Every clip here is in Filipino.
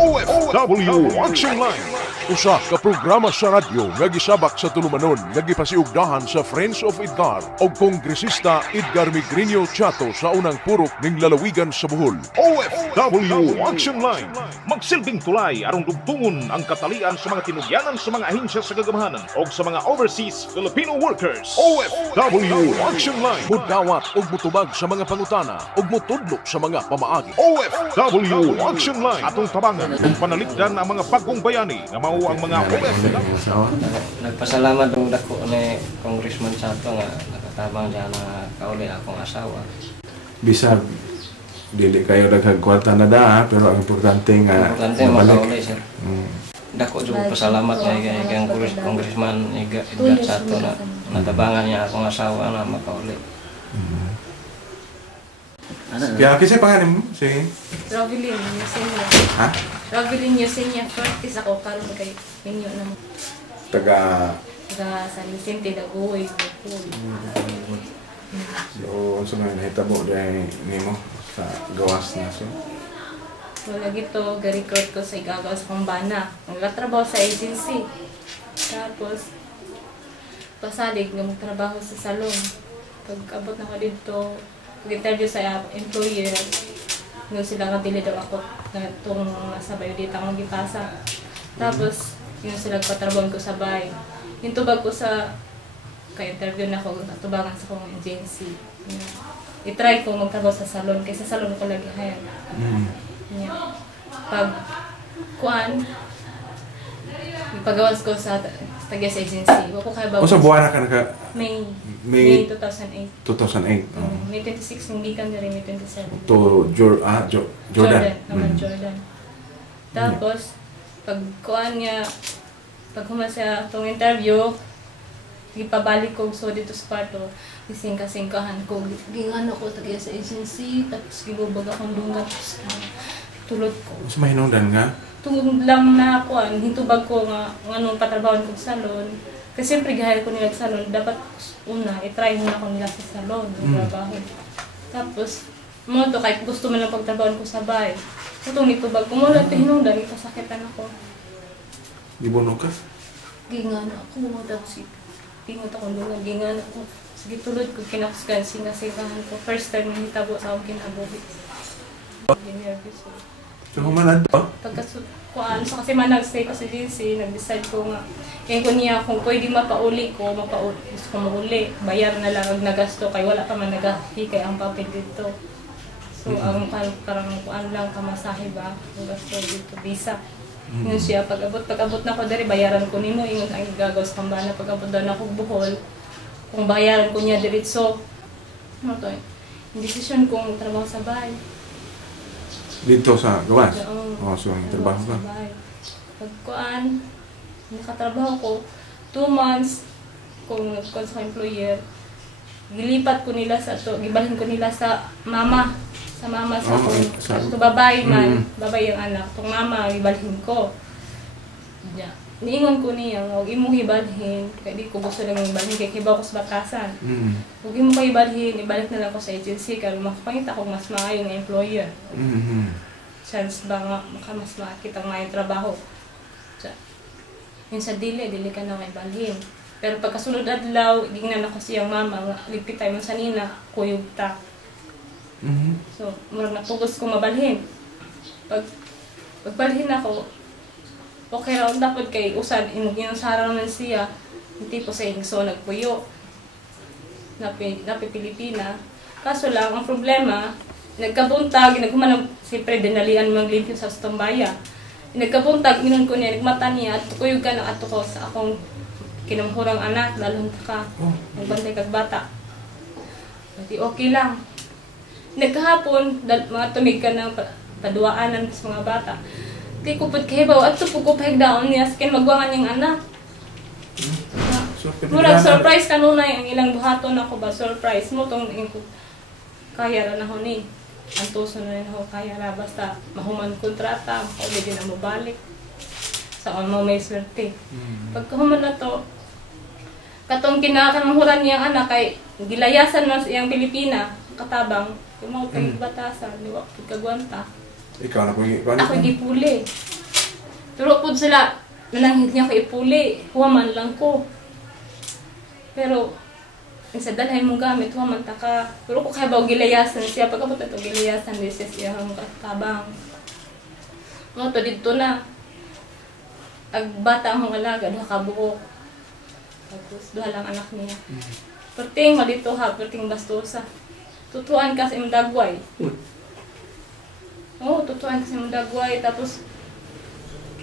OFW Action Line. Usa ka programa sa radyo nga gisabak sa tulumanon nga gipasiugdahan sa Friends of Edgar o Kongresista Edgar Migrinio Chato sa unang purok ning lalawigan sa Bohol. OFW Action Line. Magsilbing tulay aron dugtungon ang katalian sa mga tinugyanan sa mga ahensya sa kagamahanan o sa mga overseas Filipino workers. OFW Action Line. Mudawat og mutubag sa mga pangutana og mutudlo sa mga pamaagi. OFW Action Line. Atong tabangan ug panaligdan ang mga bagong bayani nga mao ang mga OFW. Nagpasalamat ang dako ni Congressman Chato nga nakatabang diyan na kauli akong asawa. Bisag dili kayo nagkagkwarta na da, pero ang importante nga makauli sir. Dako jud pasalamat kay Congressman Edgar Chato na natabangan niya akong asawa na makauli. Kaya kasi pangalan mo? Si Rovilyn Yesenia. Ha? Rovilyn Yesenia. Practice ako karon kay inyo na mo. Taga San Vicente Dagoy. So, sa mga nahitabo dahil nimo sa gawas na so? So, lagi to, ga-record ko sa igagawas kong bana. Nagtatrabaho sa agency. Tapos, pasalig nga magtrabaho sa salon. Pag-abot na ko dito, pag-interview sa employer, nung sila nga dili daw ako na itong nasa biodata akong gipasa. Tapos, yun sila patrabaho ko sa bahay. Yung tubag ko sa ka-interview na ako, tubagan sa kong agency. I-try ko magtrabaho sa salon, kaysa salon ko lagi hire. Pag kuan, ipagawas ko sa tagias agency. Wako kaya bawas. O sa buwan na ka naka? May 2008. 2008? May 26, hindi ka na rin may 27. To Jordan? Jordan. Tapos, pag kuan niya, pag humasa itong interview, ipabalik ko so dito sa kwarto, isingka-singkahan ko. Gingano ko tagias sa agency, tapos gilubag akong dungat. Tulod ko. Mas mahinungdan nga? Tungod lang na ako, hintubag ko nga anong patrabawan ko sa salon. Kasi siyempre gahaya ko nila sa salon, dapat una, i-try muna ako nila sa salon, yung trabaho. Tapos, mo to, kahit gusto mo lang pagtrabawan ko sa bahay. So, itong nitubag ko, mula ito hinungdan, ipasakitan ako. Gibuno ka? Gingan ako, tapos pingot ako doon, gingan ako. Sige, tulod ko, kinakusgan, singasikahan ko. First time na hitabo sa akong kinabuhi. Nervous ko. So, humanad to? Pagkasukuan, so kasi manag-stay ko sa GC, nag-decide ko nga, kaya ko niya kung pwede mapauli ko, gusto ko mauli, bayar na lang ang nagasto, kaya wala pa man nag-hikay ang papel dito. So, ang parang kuan lang, kamasahe ba, ang gasto dito, visa. Yun siya, pag-abot na ko dari, bayaran ko nimo, ingon ang gagawas kang bana, pag-abot daw na ko Bohol, kung bayaran ko niya diretso, ano to, yung desisyon kong trabaho sa bahay. Dito sa gawas? Oo, so ang trabaho ka? Pagkuan, nakatrabaho ko, 2 months kung nagkuhan sa employer, gilipat ko nila sa to, gibalhin ko nila sa mama. Sa mama sa kung babae man, babae yung anak. Itong mama, ibalhin ko. Niingon ko niya, huwag imong ibalhin, kaya di ko gusto lang ibalhin, kaya kibaw ko sa batasan. Huwag imong kayo ibalhin, ibalik na lang ko sa agency, kaya makapangita ko mas maayong employer. Chance ba nga, mas makakita nga yung trabaho. Yun sa dili ka na may balhin. Pero pagkasunod adlaw, gingnan ako siyang mama, ligpit tayo man sa nina, kuyog ta. So, murag napugos ko mabalhin. Pagbalhin ako, okay raw dapat kay usad inusara naman siya, hindi po sa ingso nagpuyo. Napi Pilipina. Kaso lang, ang problema, nagkabuntag, nagkumanang, siyempre dinalian maglimpyo sa Stambaya. Nagkabuntag, inon ko niya, nagmata niya, at kuyog ka ng ato ko sa akong kinamhurang anak, lalong ka, nagbantay kag bata. Pati okay lang. Nagkahapon, mga tumig ka ng paduaanan sa mga bata. Kaya kupad kahibaw, at po ko pahigdaon niya, sakin magwangan yung anak. Murag surprise kanunay, ang ilang buhaton ako ba, surprise mo itong kaya na ho ni. Antuso na rin ako kaya na, basta mahuman kontrata, makauli din na mabalik. Sa mo may swerte. Pagkahuman na to, katong kinakamahuran niyang anak, kay gilayasan man sa iyang Pilipina, katabang, yung mga batasan, di ba, pagkagwanta. Ikaw na po Ako gipuli. Pero po sila, nananghit niya ko ipuli. Huwaman lang ko. Pero, sa dalhay mong gamit, huwaman ta ka. Pero kung kaya ba gilayasan siya, pagkabot na ito gilayasan din siya ang katabang. Mga to dito na. Agbata ang mga alaga, duha ka buok. Tapos, duha lang anak niya. Perting malito ha, perting bastosa. Tutuan kasi yung dagway. Oo, tutuan kasi yung dagway. Tapos,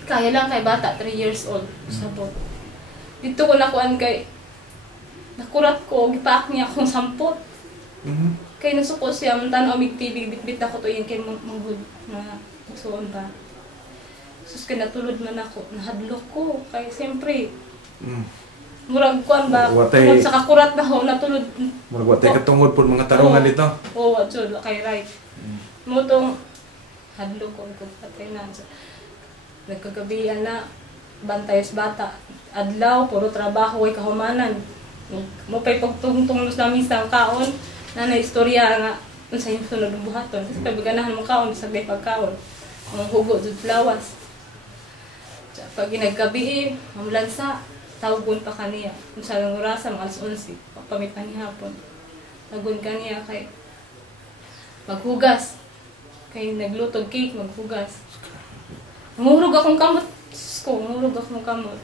kaya lang kay bata, 3 years old. Sabot. Dito ko nakuan kay, nakurat ko, gipaak niya akong sampot. Kay nasuko siya, mantan o mig-TV, bit-bit ako to yung kay manghud na suon ba. Sus kay natulod man ako, nahadlok ko. Kay siyempre, murag kuan ba, tungod sa kakurat na ho, natulod. Murag watay katungod po mga tarungan dito. Oo, jud kay right. Mutong hadlok ko patay na. Nagkagabihan na bantayos bata. Adlaw, puro trabaho, ay kahumanan. Mo pa'y pagtungtong sa misa ang kaon, na istorya nga, sa yung sunod ng buhaton. Kasi paganahan mo kaon, sabi pagkaon. Ang hugo, jud lawas. Pag ginagabi, mamulansa, tawagon pa kaniya. Kung sa lang orasa, mga alas 11, pagpamitan niya hapon. Tawagon kaniya kay maghugas. Kay naglutog cake, maghugas. Mahurog akong kamot. Mahurog akong kamot.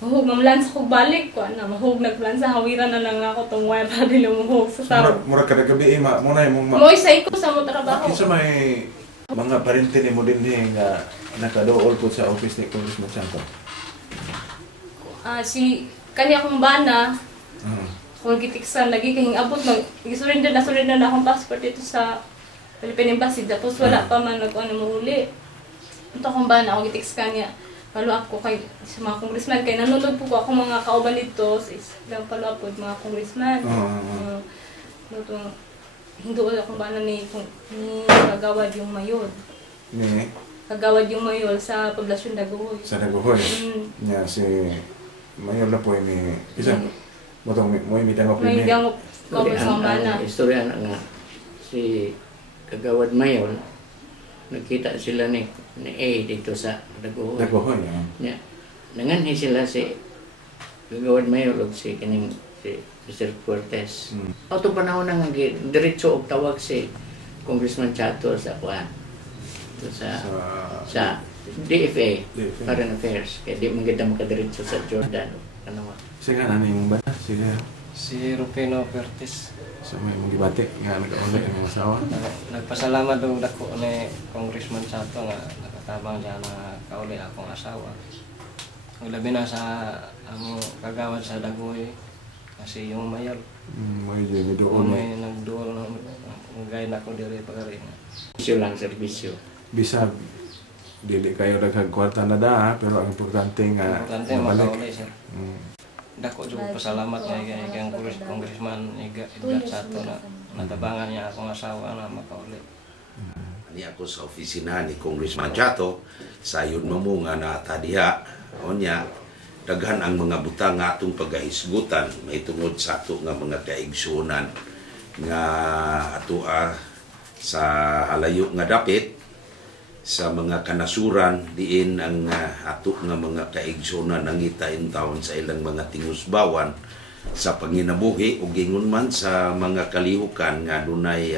Mahug, mamlansa ko balik ko. Mahug, nagplansa, hawiran na lang ako itong wire para di lumuhog sa tao. Murag kada gabi, muna yung mga... Moisay ko sa mo trabaho. Kinsa may mga parente ni mo din nga nakadool po sa office ni Congressman Santo? Si kanya akong bana, kung gitiksan, lagi kahing abot, nasurindan na akong passport dito sa Philippine Embassy. Tapos wala pa man nag-ano mahuli. Ito akong bana, akong gitiks kanya. Follow up ko kay sa mga congressman. Kaya nanonood po ko ako mga kauban dito sa isang follow up po mga congressman. Hindi wala akong bana ni Kagawad yung Mayor. Ni? Kagawad yung Mayor sa Poblasyon Daguhoy. Sa Daguhoy? Nya si Mayor na po ni... Isang... Motong mo yung mitangop din eh. May mitangop ko sa bana. Istorya na nga. Si Kagawad Mayor, nagkita sila ni A dito sa Daguhoy. Daguhoy, yeah. Nanganhi sila si Kagawad Mayor o si kining si Mr. Cortez. Auto panahon na nga diretso og tawag si Congressman Chato sa kuan. Sa DFA, Foreign Affairs. Kaya di maganda makadiretso sa Jordan. Ano sige nga, ano yung ba? Sige. Si Rufino Pertis. So may magibati nga nag-aulay ang mga asawa. Nagpasalamat daw dako ni Congressman Chato nga nakatabang siya na kauli akong asawa. Ang labi na sa among kagawad sa Daguhoy kasi yung mayor. May doon. May nagduol na gaya na ko diri pagari. Servisyo lang, servisyo. Bisag dili kayo nagkagkwarta na da, pero ang importante nga makauli sir. Dako jud pasalamat kay ang Congressman Edgar Chato na natabangan niya akong asawa na makauli. Ani ako sa opisina ni Congressman Chato, sayon mo nga nata diha. Onya daghan ang mga butang nga atong pagahisgutan may tungod sa ato nga mga kaigsunan nga atoa sa halayo nga dapit sa mga kanasuran diin ang ato nga mga kaigsunan nangita in taon sa ilang mga tingusbawan sa panginabuhi ug gingon man sa mga kalihukan nga dunay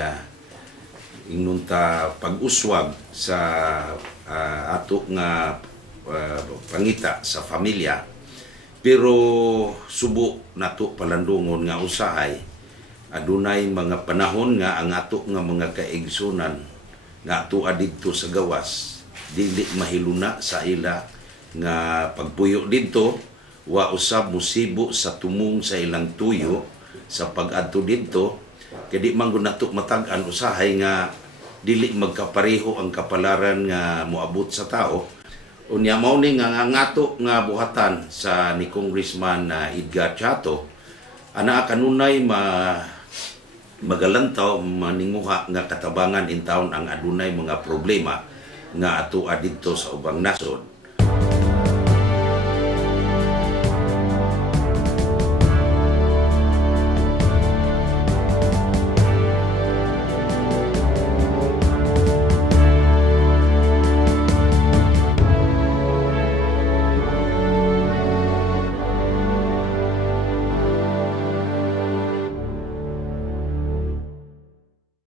inunta pag-uswag sa ato nga pangita sa pamilya. Pero subo nato palandungon nga usahay adunay mga panahon nga ang ato nga mga kaigsunan nga ato didto sa gawas dili mahiluna sa ila nga pagpuyo didto wa usab musibo sa tumong sa ilang tuyo sa pag-adto didto kay di man gud nato matag-an usahay nga dili magkapareho ang kapalaran nga moabot sa tao. Unya mao ni nga ngato nga buhatan sa ni Congressman Edgar Chato ana kanunay magalantaw maninguha nga katabangan in taon ang adunay mga problema nga ato didto sa ubang nasod.